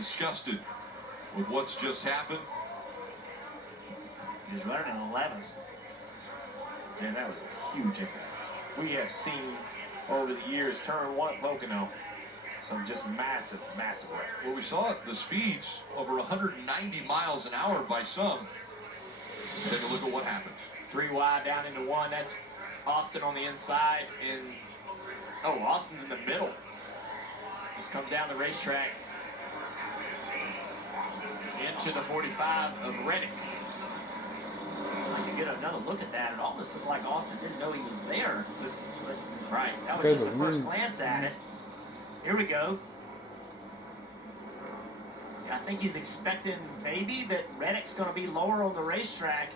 disgusted with what's just happened. He's running in 11th. Man, that was a huge impact. We have seen over the years, turn one at Pocono, some just massive, massive wrecks. Well, we saw the speeds over 190 miles an hour by some. Take a look at what happens. 3 wide down into 1. That's Austin on the inside. And, oh, Austin's in the middle. Just comes down the racetrack into the 45 of Reddick. I could get another look at that. It almost looked like Austin didn't know he was there. But right, that was just the first glance at it. Here we go. I think he's expecting maybe that Reddick's going to be lower on the racetrack.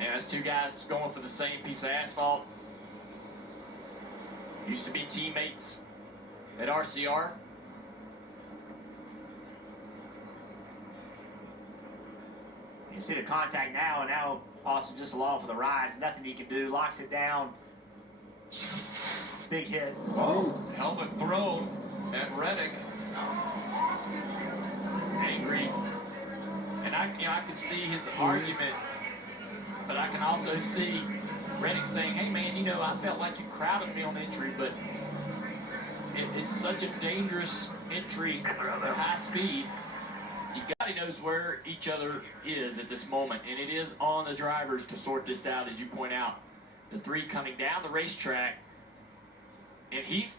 Yeah, that's 2 guys going for the same piece of asphalt. Used to be teammates at RCR. You see the contact now, and now Austin just along for the ride. There's nothing he can do. Locks it down. Big hit. Oh, helmet thrown at Reddick. Angry. And I can see his argument, but I can also see Reddick saying, hey man, I felt like you crowded me on entry, but it's such a dangerous entry at high speed. He knows where each other is at this moment, and it is on the drivers to sort this out, as you point out. The 3 coming down the racetrack, and he's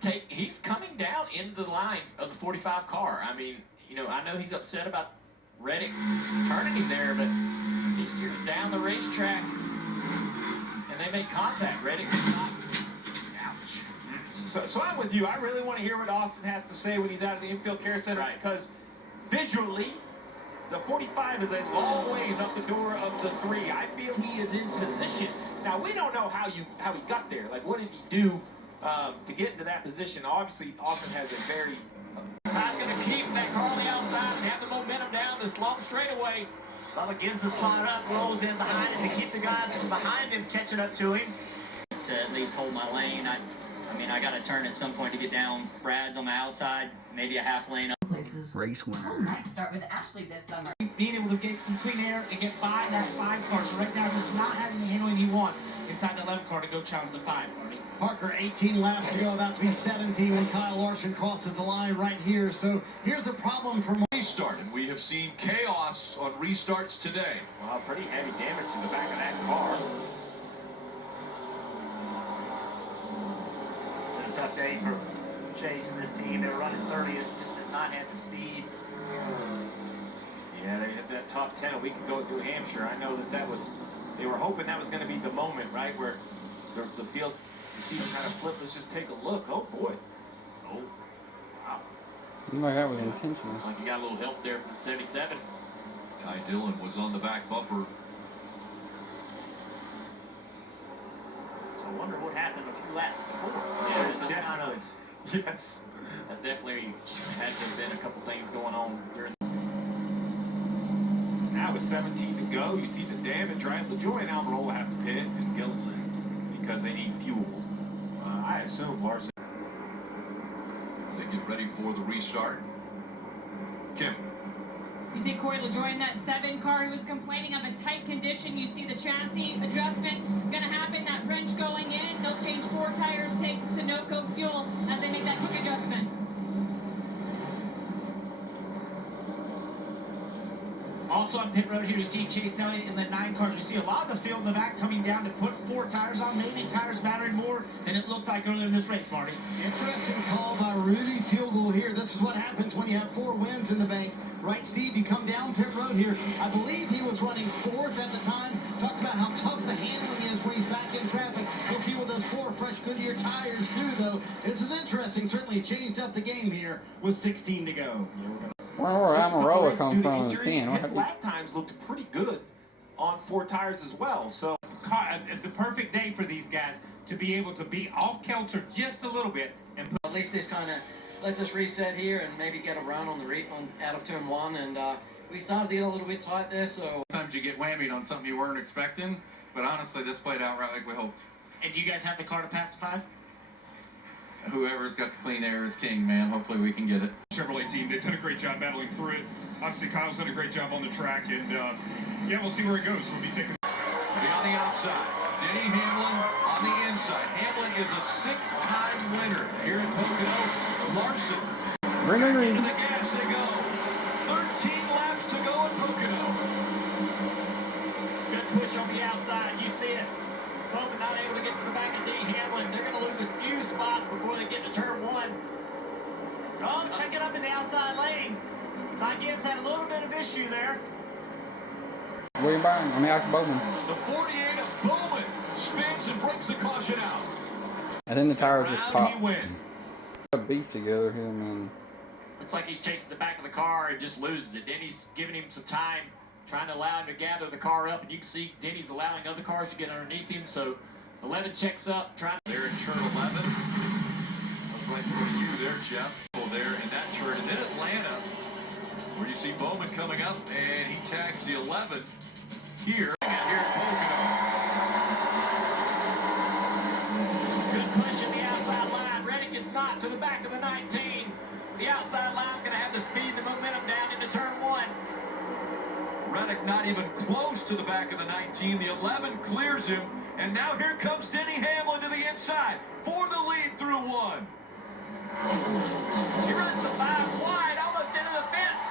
coming down into the line of the 45 car. I mean, I know he's upset about Reddick turning him there, but he steers down the racetrack, and they make contact. Reddick stopped. Ouch. So I'm with you. I really want to hear what Austin has to say when he's out of the infield care center, right, because visually, the 45 is a long ways up the door of the 3. I feel he is in position. Now, we don't know how he got there. Like, what did he do to get into that position? Obviously, Austin has a very... Ty's going to keep that car on the outside and have the momentum down this long straightaway. Bubba gives the spot up, rolls in behind it to keep the guys from behind him catching up to him. To at least hold my lane. I mean, I got to turn at some point to get down. Brad's on the outside, maybe a half lane. Race winner. We'll next start with Ashley this summer. Being able to get some clean air and get by that 5 car. So right now, just not having the handling he wants inside the 11 car to go challenge the 5, Marty. Parker, 18 laps to go, about to be 17 when Kyle Larson crosses the line right here. So here's a problem for Restart, and we have seen chaos on restarts today. Wow, pretty heavy damage to the back of that car. Been a tough day for Chase and this team. They were running 30th, just did not have the speed. Yeah, they had that top 10 a week ago at New Hampshire. I know they were hoping that was going to be the moment, right, where the field, you see them kind of flip. Let's just take a look. Oh, boy. Oh, wow. Like that was intentional. Looks like you got a little help there from the 77. Ty Dillon was on the back bumper. So I wonder what happened a few laps before. Yeah, There's definitely. Yes. That definitely had to have been a couple things going on during. Now with 17 to go, you see the damage, right? LaJoy and Almirola have to pit, and Gilliland, because they need fuel. I assume Larson. As they get ready for the restart. Kim. You see Corey LaJoy in that 7 car. He was complaining of a tight condition. You see the chassis adjustment going to happen. That wrench going in. They'll change 4 tires, take Sunoco fuel as they make that quick adjustment. Also on pit road here, you see Chase Elliott in the 9 cars. We see a lot of the field in the back coming down to put 4 tires on. Maybe tires mattering more than it looked like earlier in this race, Marty. Interesting call by Rudy Fugel here. This is what happens when you have 4 wins in the bank. Right, Steve, you come down pit road here. I believe he was running 4th at the time. Talks about how tough the handling is when he's back in traffic. We'll see what those 4 fresh Goodyear tires do, though. This is interesting. Certainly changed up the game here with 16 to go. Where Almirola come from in the 10? His lap times looked pretty good on 4 tires as well. So the perfect day for these guys to be able to be off kilter just a little bit and At least this kind of lets us reset here and maybe get a run on out of turn 1. And we started the a little bit tight there, so sometimes you get whammied on something you weren't expecting. But honestly, this played out right like we hoped. And do you guys have the car to pass the 5? whoever's got the clean air is king, man. Hopefully we can get it. Chevrolet team, they've done a great job battling through it. Obviously, Kyle's done a great job on the track, and yeah, we'll see where it goes. We'll be taking. Be on the outside. Denny Hamlin on the inside. Hamlin is a 6-time winner here at Pocono. Larson. Into the gas they go. 13 laps to go at Pocono. Good push on the outside. You see it. Bowman not able to get to the back of Denny Hamlin. They're going to lose a few spots before they get to turn one. Oh, check it up in the outside lane. Ty Gibbs had a little bit of issue there. William Byron, I mean, Alex Bowman. The 48 of Bowman spins and brings the caution out. And then the tires just Round pop. he win. Beef together, him and. Looks like he's chasing the back of the car and just loses it. Denny's giving him some time, trying to allow him to gather the car up. And you can see Denny's allowing other cars to get underneath him. So 11 checks up, trying to. There in turn 11. That's right in front of you there, Jeff. There in that turn. And then Atlanta, where you see Bowman coming up, and he tags the 11 here at Pocono. Good push in the outside line. Reddick is not to the back of the 19. The outside line's going to have the speed and the momentum down into turn one. Reddick not even close to the back of the 19. The 11 clears him, and now here comes Denny Hamlin to the inside for the lead through one. He runs the 5 wide, almost into the fence.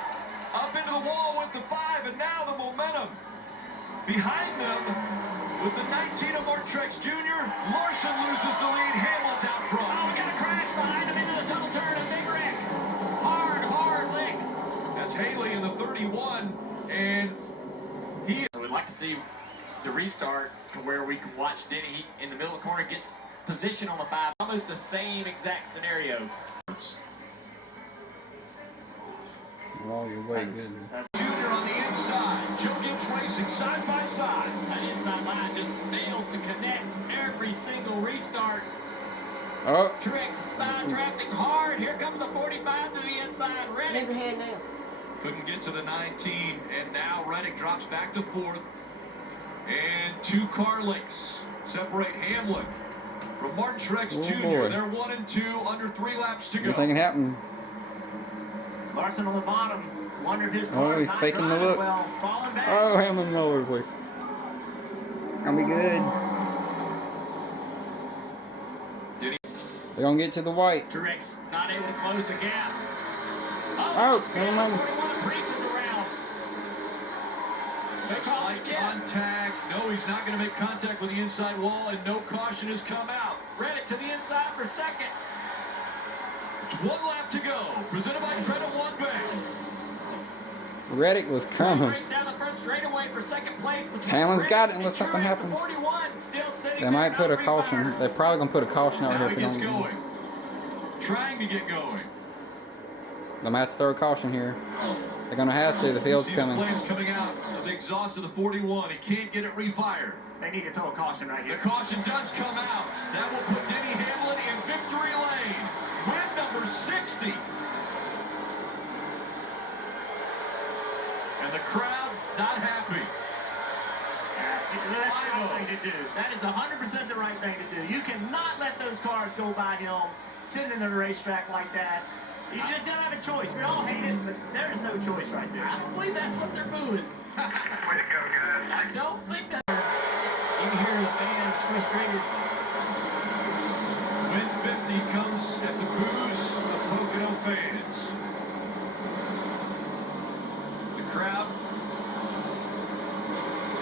Up into the wall with the 5, and now the momentum. Behind them, with the 19 of Mark Truex Jr., Larson loses the lead. Hamlin's out front. Oh, we got a crash behind him into the double turn, a big wreck. Hard lick. That's Haley in the 31, and he. So we'd like to see the restart to where we can watch Denny in the middle of the corner gets position on the 5. Almost the same exact scenario. Oh, you're way good. Junior on the inside. Joe Gibbs racing side by side. That inside line just fails to connect every single restart. Oh. Truex is side drafting hard. Here comes the 45 to the inside. Reddick. Couldn't get to the 19, and now Reddick drops back to 4th. And 2 car links separate Hamlin from Martin Truex Jr. Boy. They're 1 and 2, under 3 laps to go. Anything can happen. Larson on the bottom. Wonder if his car's he's not faking the driving look. well. Falling back. Oh, Hamlin all over the place. It's gonna be good. They're gonna get to the white. Truex not able to close the gap. Oh, never mind. 41 Priest is around. They call it again. Contact. No, he's not going to make contact with the inside wall, and no caution has come out. Reddick to the inside for second. It's 1 lap to go. Presented by Credit One Bank. Reddick was coming. Race down the front straightaway for second place. Hamlin's got it unless something happens. They might put a caution. They're probably gonna put a caution out here Now if he they gets don't. going. Trying to get going. They might have to throw a caution here. They're gonna have to. The field's See coming. the flames coming out of the exhaust of the 41. He can't get it refired. They need to throw a caution right The here. caution does come out. That will put Denny Hamlin in victory lane. Win number 60. And the crowd not happy. That's the right thing to do. That is 100% the right thing to do. You cannot let those cars go by him sitting in the racetrack like that. You just don't have a choice. We all hate it, but there's no choice right there. I don't believe that's what they're doing. Way to go, guys. I don't think that. You can hear the fans frustrated. Win 50 comes at the boos of Pocono fans. The crowd,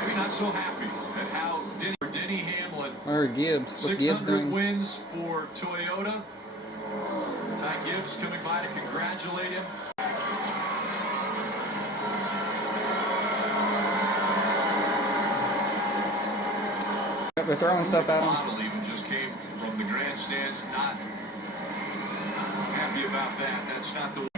maybe not so happy at how Denny Hamlin. Or Gibbs. What's 600 Gibbs doing? wins for Toyota. Ty Gibbs coming by to congratulate him. They're throwing stuff at him. Model even just came from the grandstands. Not happy about that. That's not the